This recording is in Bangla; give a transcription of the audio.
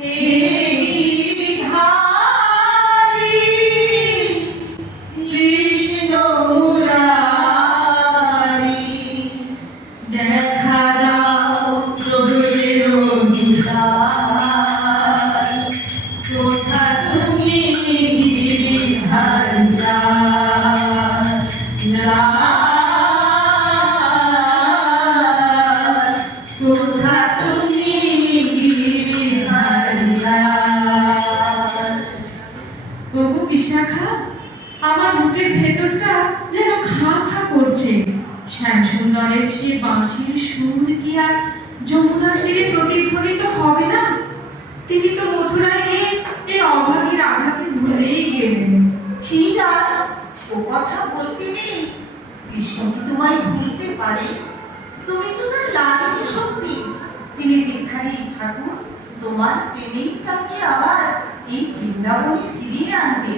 হে গিরিধারী কৃষ্ণ মুরারি, দেখা দাও প্রভুদের অনুসার, কোথা তুমি গিরিধারী কোথা তুমি তবু বিশাখা, আমার বুকের ভেতরটা যেন খা খা করছে। শ্যামসুন্দরের সে বাঁশির সুর কি আর যমুনার তীরে প্রতিধ্বনিত হবে না? তিনি তো মথুরায় গিয়ে এই অভাগী রাধাকে ভুলেই গেলেন। ছিলা ও কথা বলতে নেই, কৃষ্ণ কি তোমায় ভুলতে পারে? তুমি তো তার লালিনী শক্তি, তিনি যেখানেই থাকুন তোমার প্রেমেই তাকে আবার এই বৃন্দাবনে ফিরিয়ে আনবে।